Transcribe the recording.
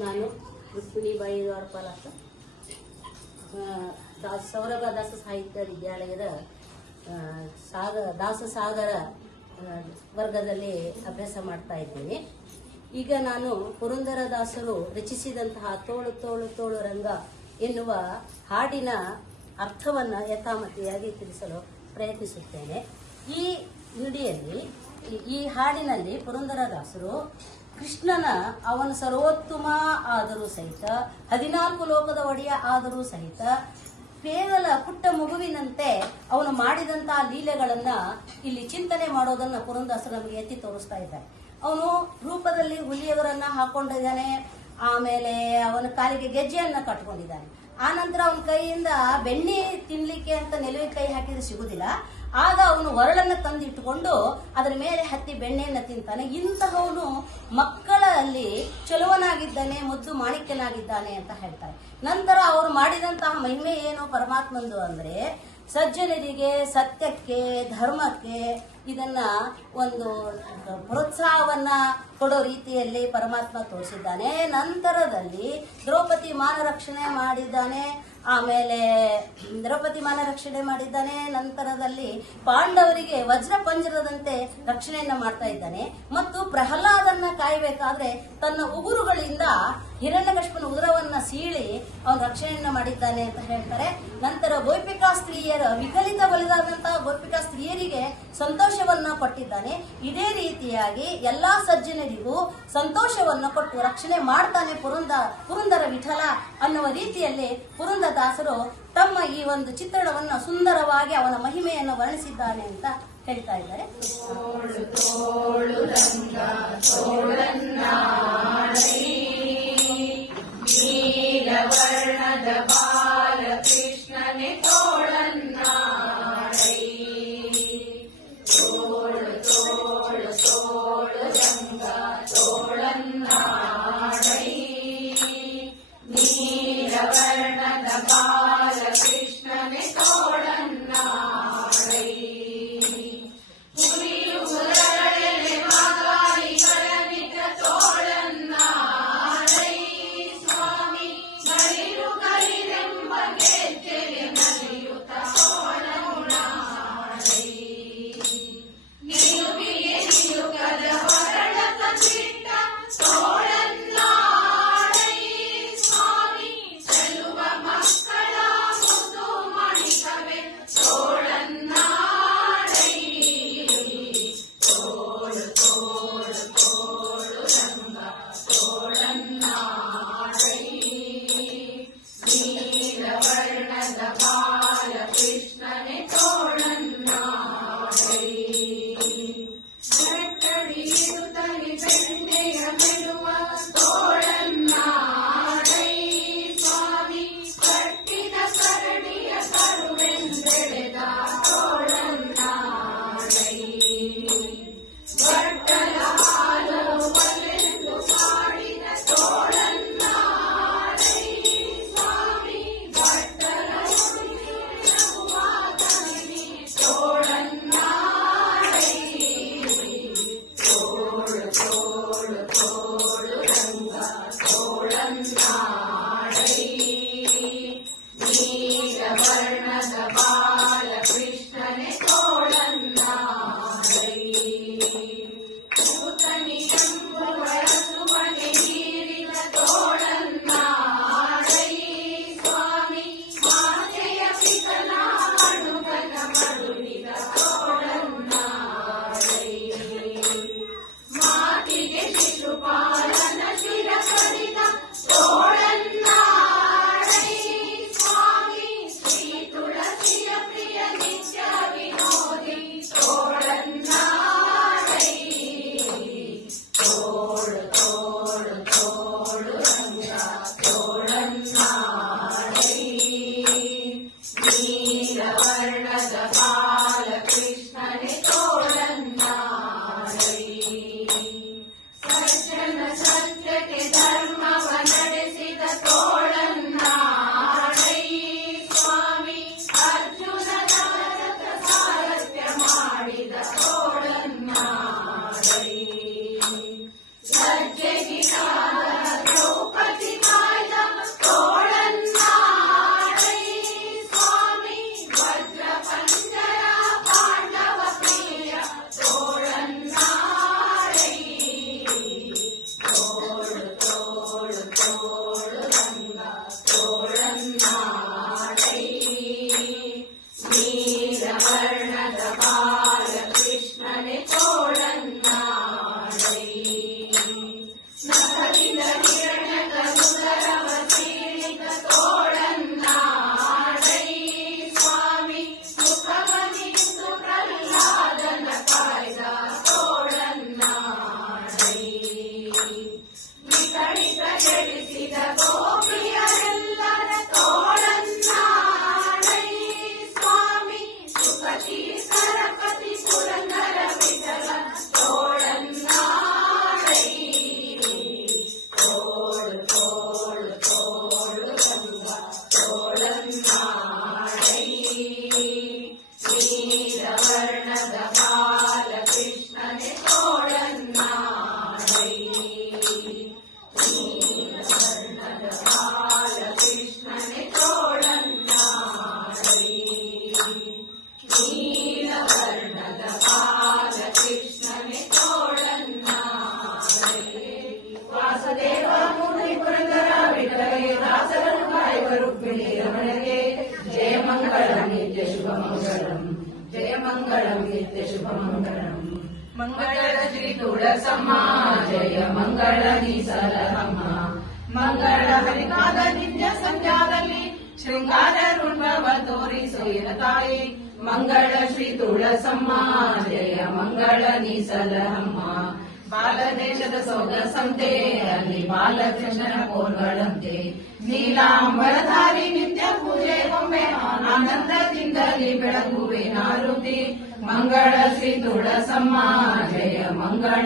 ನಾನು ರುಕ್ಮಿಣಿಬಾಯಿ ದ್ವಾರಪಾಲಕ ಸೌರಭ ದಾಸ ಸಾಹಿತ್ಯ ವಿದ್ಯಾಲಯದ ದಾಸಸಾಗರ ವರ್ಗದಲ್ಲಿ ಅಭ್ಯಾಸ ಮಾಡ್ತಾ ಇದ್ದೇನೆ. ಈಗ ನಾನು ಪುರಂದರದಾಸರು ರಚಿಸಿದಂತಹ ತೋಳು ತೋಳು ತೋಳು ರಂಗ ಎನ್ನುವ ಹಾಡಿನ ಅರ್ಥವನ್ನು ಯಥಾಮತಿಯಾಗಿ ತಿಳಿಸಲು ಪ್ರಯತ್ನಿಸುತ್ತೇನೆ. ಈ ನುಡಿಯಲ್ಲಿ ಈ ಹಾಡಿನಲ್ಲಿ ಪುರಂದರದಾಸರು ಕೃಷ್ಣನ ಅವನ ಸರ್ವೋತ್ತಮ ಆದರೂ ಸಹಿತ 14 ಲೋಕದ ಒಡೆಯ ಆದರೂ ಸಹಿತ ಕೇವಲ ಪುಟ್ಟ ಮಗುವಿನಂತೆ ಅವನು ಮಾಡಿದಂತಹ ಲೀಲೆಗಳನ್ನ ಇಲ್ಲಿ ಚಿಂತನೆ ಮಾಡೋದನ್ನ ಪುರಂದರದಾಸರು ನಮಗೆ ಎತ್ತಿ ತೋರಿಸ್ತಾ ಇದ್ದಾರೆ. ಅವನು ರೂಪದಲ್ಲಿ ಹುಲಿಯವರನ್ನ ಹಾಕೊಂಡಿದ್ದಾನೆ, ಆಮೇಲೆ ಅವನ ಕಾಲಿಗೆ ಗೆಜ್ಜೆಯನ್ನ ಕಟ್ಕೊಂಡಿದ್ದಾನೆ. ಆನಂತರ ಅವನ ಕೈಯಿಂದ ಬೆಣ್ಣೆ ತಿನ್ಲಿಕ್ಕೆ ಅಂತ ನೆಲುವಿನ ಕೈ ಹಾಕಿದ್ರೆ ಸಿಗುದಿಲ್ಲ. ಆಗ ಅವನು ಹೊರಳನ್ನು ತಂದಿಟ್ಟುಕೊಂಡು ಅದರ ಮೇಲೆ ಹತ್ತಿ ಬೆಣ್ಣೆಯನ್ನ ತಿಂತಾನೆ. ಇಂತಹವನು ಮಕ್ಕಳಲ್ಲಿ ಚಲುವನಾಗಿದ್ದಾನೆ, ಮುದ್ದು ಮಾಣಿಕ್ಯನಾಗಿದ್ದಾನೆ ಅಂತ ಹೇಳ್ತಾರೆ. ನಂತರ ಅವರು ಮಾಡಿದಂತಹ ಮಹಿಮೆ ಏನು ಪರಮಾತ್ಮಂದು ಅಂದ್ರೆ ಸಜ್ಜನರಿಗೆ, ಸತ್ಯಕ್ಕೆ, ಧರ್ಮಕ್ಕೆ ಇದನ್ನ ಒಂದು ಪ್ರೋತ್ಸಾಹವನ್ನ ಕೊಡೋ ರೀತಿಯಲ್ಲಿ ಪರಮಾತ್ಮ ತೋರಿಸಿದ್ದಾನೆ. ನಂತರದಲ್ಲಿ ದ್ರೌಪದಿ ಮಾನರಕ್ಷಣೆ ಮಾಡಿದ್ದಾನೆ. ನಂತರದಲ್ಲಿ ಪಾಂಡವರಿಗೆ ವಜ್ರ ಪಂಜರದಂತೆ ರಕ್ಷಣೆಯನ್ನ ಮಾಡ್ತಾ ಇದ್ದಾನೆ. ಮತ್ತು ಪ್ರಹ್ಲಾದನ್ನ ಕಾಯಬೇಕಾದ್ರೆ ತನ್ನ ಉಗುರುಗಳಿಂದ ಹಿರಣ್ಯಕಶ್ಯಪನ ಉದರವನ್ನ ಸೀಳಿ ಅವನು ರಕ್ಷಣೆಯನ್ನ ಮಾಡಿದ್ದಾನೆ ಅಂತ ಹೇಳ್ತಾರೆ. ನಂತರ ಗೋಪಿಕಾ ಸ್ತ್ರೀಯರ ವಿಕಲಿತಗೊಳಿಸಿದಂತಹ ಗೋಪಿಕಾ ಸ್ತ್ರೀಯರಿಗೆ ಸಂತೋಷವನ್ನ ಕೊಟ್ಟಿದ್ದಾನೆ. ಇದೇ ರೀತಿಯಾಗಿ ಎಲ್ಲಾ ಸಜ್ಜನರಿಗೂ ಸಂತೋಷವನ್ನ ಕೊಟ್ಟು ರಕ್ಷಣೆ ಮಾಡ್ತಾನೆ ಪುರಂದರ ವಿಠಲ ಅನ್ನುವ ರೀತಿಯಲ್ಲಿ ಪುರಂದರದಾಸರು ತಮ್ಮ ಈ ಒಂದು ಚಿತ್ರಣವನ್ನು ಸುಂದರವಾಗಿ ಅವನ ಮಹಿಮೆಯನ್ನು ವರ್ಣಿಸಿದ್ದಾನೆ ಅಂತ ಹೇಳ್ತಾ ಇದ್ದಾರೆ. Toda जय मंगलम नित्य शुभ मंगलम जय मंगलम नित्य शुभ मंगलम मंगल श्री तुळसम्मा जय मंगल निसलहಮ್ಮ ಮಂಗಳ ಹರಿನಾದ ನಿತ್ಯ ಸಂಧ್ಯಾದಲ್ಲಿ ಶೃಂಗಾರ ಋಣವ ತೋರಿಸು ತಾಯಿ ಮಂಗಳ ಶ್ರೀ ತುಳಸಮ್ಮ ಜಯ ಮಂಗಳ ನಿಸಲಹಮ್ಮ ಬಾಲದೇಶದ ಸೊಗಸಂತೆ ಅಲ್ಲಿ ಬಾಲಕೃಷ್ಣನ ಕೋಲ್ಗಳಂತೆ ನೀಲಾಂಬರಧಾರಿ ನಿತ್ಯ ಪೂಜೆ ಒಮ್ಮೆ ಆನಂದದಿಂದಲೇ ಬೆಳಗುವೆ ನಾರುತಿ ಮಂಗಳ ಶ್ರೀ ತುಳಸಮ್ಮ ಜಯ ಮಂಗಳ